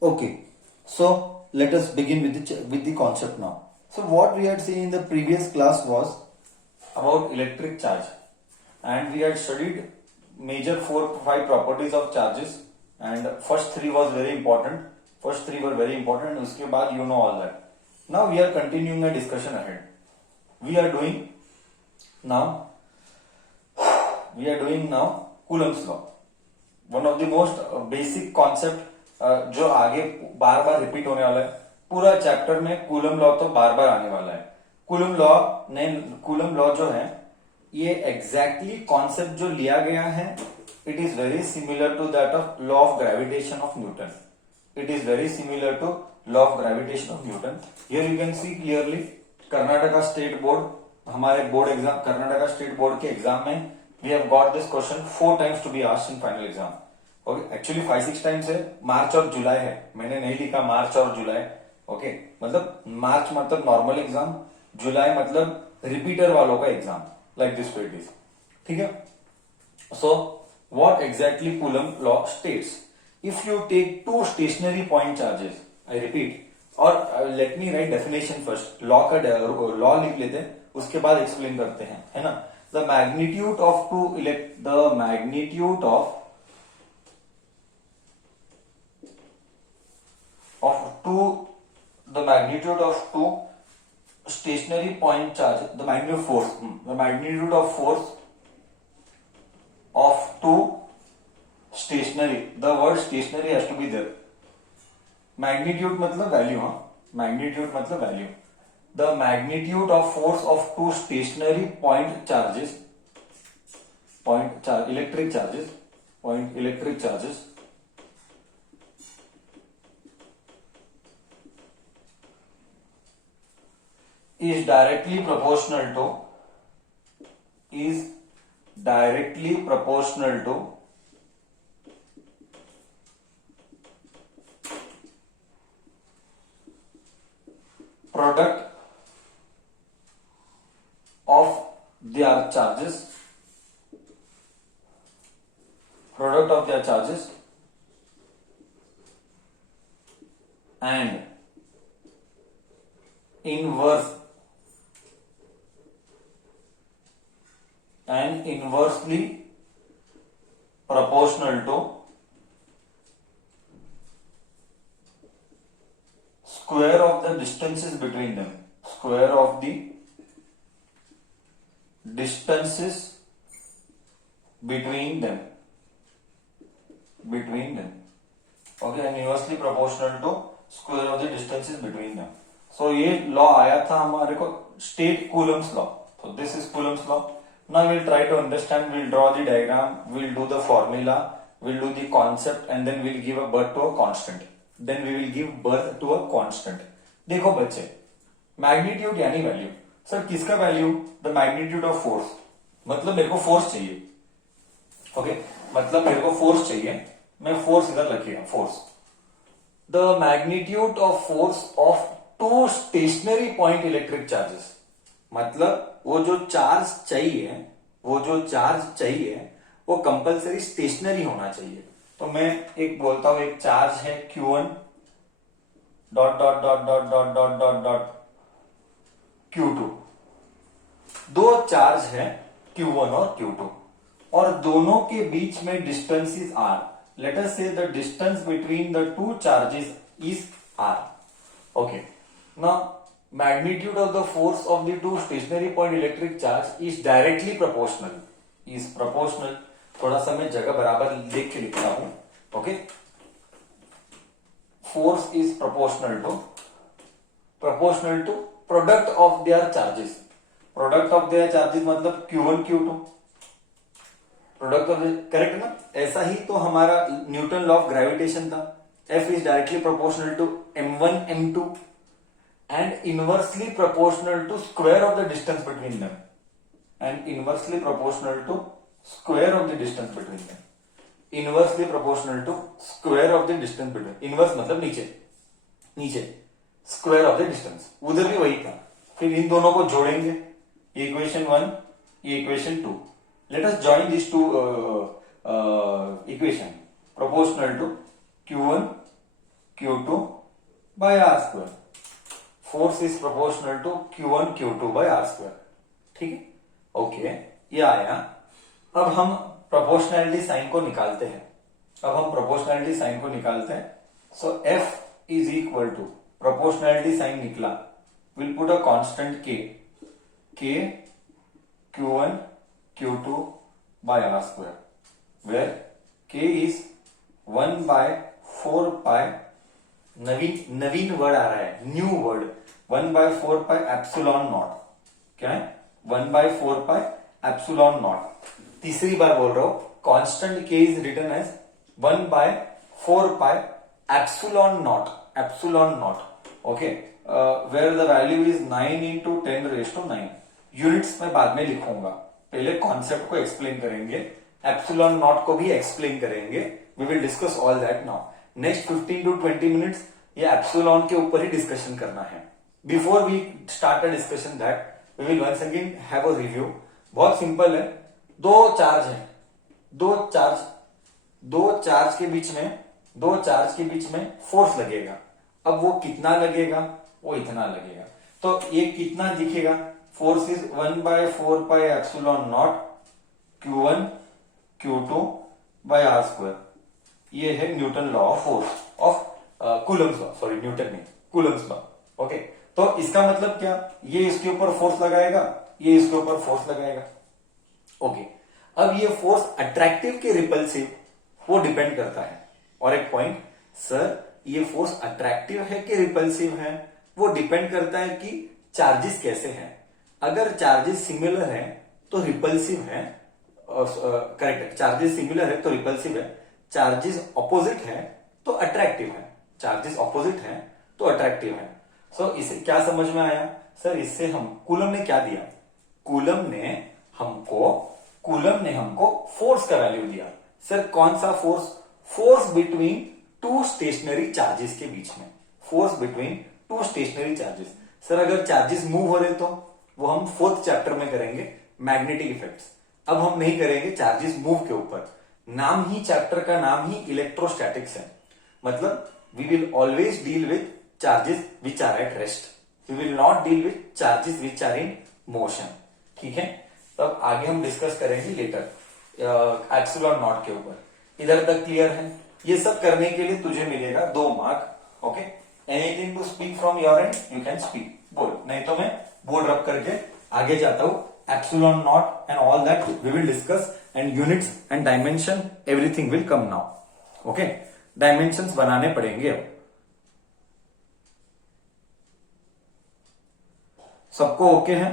Okay, so let us begin with the concept now. So what we had seen in the previous class was about electric charge, and we had studied major 4 to 5 properties of charges, and first three was very important. First three were very important, and uske baad you know all that. Now we are continuing a discussion ahead. We are doing now. We are doing now Coulomb's law. One of the most basic concept जो आगे बार बार repeat होने वाला है पूरा chapter में. Coulomb law तो बार बार आने वाला है. कूलम लॉ जो है ये एग्जैक्टली कॉन्सेप्ट जो लिया गया है it is very similar to that of law of gravitation of Newton. It is very similar to law of gravitation of Newton. Here you can see clearly Karnataka state board, हमारे board exam Karnataka state board के exam में we have got this question 4 times to be asked in final exam. Okay, actually 5-6 times है. मार्च और जुलाई है, मैंने नहीं लिखा मार्च और जुलाई. ओके, मतलब मार्च मतलब नॉर्मल एग्जाम, जुलाई मतलब रिपीटर वालों का exam. Like this it is. ठीक है. So what exactly coulomb law states? If you take two stationary point charges, I repeat, और let me write definition first. Law का लॉ लिख लेते हैं, उसके बाद एक्सप्लेन करते हैं, है ना. The magnitude of two stationary point charge, the magnitude of force of two stationary, the word stationary has to be there. Magnitude मतलब value, हाँ, magnitude मतलब value. The magnitude of force of two stationary electric charges is directly proportional to product of their charges and inversely proportional to square of the distances between them. Square of the distances between them. Okay, and inversely proportional to square of the distances between them. So ये law आया था हमारे को state Coulomb's law. So this is Coulomb's law. Now we'll try to understand. We'll draw the diagram. We'll do the formula. We'll do the concept, and then we'll give a birth to a constant. Then we will give birth to a constant. देखो बच्चे, magnitude यानी value. Sir किसका value? The magnitude of force. मतलब मेरे को force चाहिए. Okay, मतलब मेरे को फोर्स चाहिए. मैं फोर्स इधर लिखिएगा, force. The magnitude of force of two stationary point electric charges. मतलब वो जो चार्ज चाहिए वो कंपलसरी स्टेशनरी होना चाहिए. तो मैं एक बोलता हूं, एक चार्ज है Q1 dot dot dot dot dot dot dot dot Q2. दो चार्ज है Q1 और Q2, और दोनों के बीच में डिस्टेंसेस आर. लेट अस से the distance between the two charges is R. Okay, now magnitude of the force of the two stationary point electric charge is directly proportional. थोड़ा सा मैं जगह बराबर देख के लिखता हूं. Okay, force is proportional to product of their charges. Product of their charges मतलब Q1 Q2. Product of, correct ना. ऐसा ही तो हमारा न्यूटन लॉ ऑफ ग्रेविटेशन था. F is directly proportional to m1 m2 and inversely proportional to square of the distance between them. Inversely proportional to square of the distance between them. Inverse मतलब नीचे square of the distance. उधर भी वही था. फिर इन दोनों को जोड़ेंगे. इक्वेशन 1, ये equation 2. Let us join this to equation. Proportional to Q1 Q2 by R square. Force is proportional to Q1 Q2 by R square. ठीक है, ओके, ये आया। अब हम प्रोपोर्शनैलिटी साइन को निकालते हैं। So F is equal to proportionality sign निकला, will put a constant K Q1 Q2 by R square, where K is 1 by 4 pi, Naveen word आ रहा है, new word, 1 by 4 pi epsilon not. क्या है? 1 by 4 pi epsilon not. तीसरी बार बोल रहा हूं, constant K is written as 1 by 4 pi epsilon nought. Okay, where the value is 9 into 10 raised to 9। Units में बाद में लिखूंगा, पहले कॉन्सेप्ट को एक्सप्लेन करेंगे, एप्सिलॉन नॉट को भी एक्सप्लेन करेंगे। We will discuss all that now. Next 15 to 20 minutes ये एप्सिलॉन के ऊपर ही डिस्कशन करना है। Before we start a discussion that we will once again have a review. बहुत सिंपल है, दो चार्ज के बीच में फोर्स लगेगा। अब वो कितना लगेगा? वो इतना लगेगा। तो ये कितना दिखेगा? Force is 1 by 4 pi epsilon not Q1 Q2 by R square। ये है Newton law of force of Coulomb's law, sorry Newton नहीं, कूलम्स लॉ। ओके, तो इसका मतलब क्या? ये इसके ऊपर फोर्स लगाएगा, ये इसके ऊपर फोर्स लगाएगा। ओके, अब ये फोर्स अट्रैक्टिव के रिपल्सिव, वो डिपेंड करता है। और एक पॉइंट, सर ये फोर्स अट्रैक्टिव है कि रिपल्सिव है? वो डिपेंड करता है कि चार्जेस कैसे हैं। अगर चार्जेस सिमिलर है तो रिपल्सिव है, करेक्ट, चार्जेस सिमिलर है तो रिपल्सिव है, चार्जेस ऑपोजिट है तो अट्रैक्टिव है। सो इसे क्या समझ में आया? सर इससे हम, कूलम ने क्या दिया? कूलम ने हमको फोर्स का वैल्यू दिया। सर कौन सा force? Force between two stationary charges के बीच में, सर अगर चार्जेस मूव हो रहे तो वो हम 4th चैप्टर में करेंगे, मैग्नेटिक इफेक्ट्स। अब हम नहीं करेंगे चार्जेस मूव के ऊपर। चैप्टर का नाम ही इलेक्ट्रोस्टैटिक्स है। मतलब we will always deal with charges which are at rest, we will not deal with charges which are in motion. ठीक है, तब आगे हम डिस्कस करेंगे लेटर एप्सिलॉन नॉट के ऊपर। इधर तक क्लियर है? ये सब करने के लिए तुझे मिलेगा 2 mark. Okay, anything to speak from your end you can speak, बोल, नहीं तो मैं बोर्ड रब करके आगे जाता हूं। Epsilon nought and all that we will discuss, and units and dimension everything will come now. Okay, dimensions बनाने पड़ेंगे अब। सबको ओके है?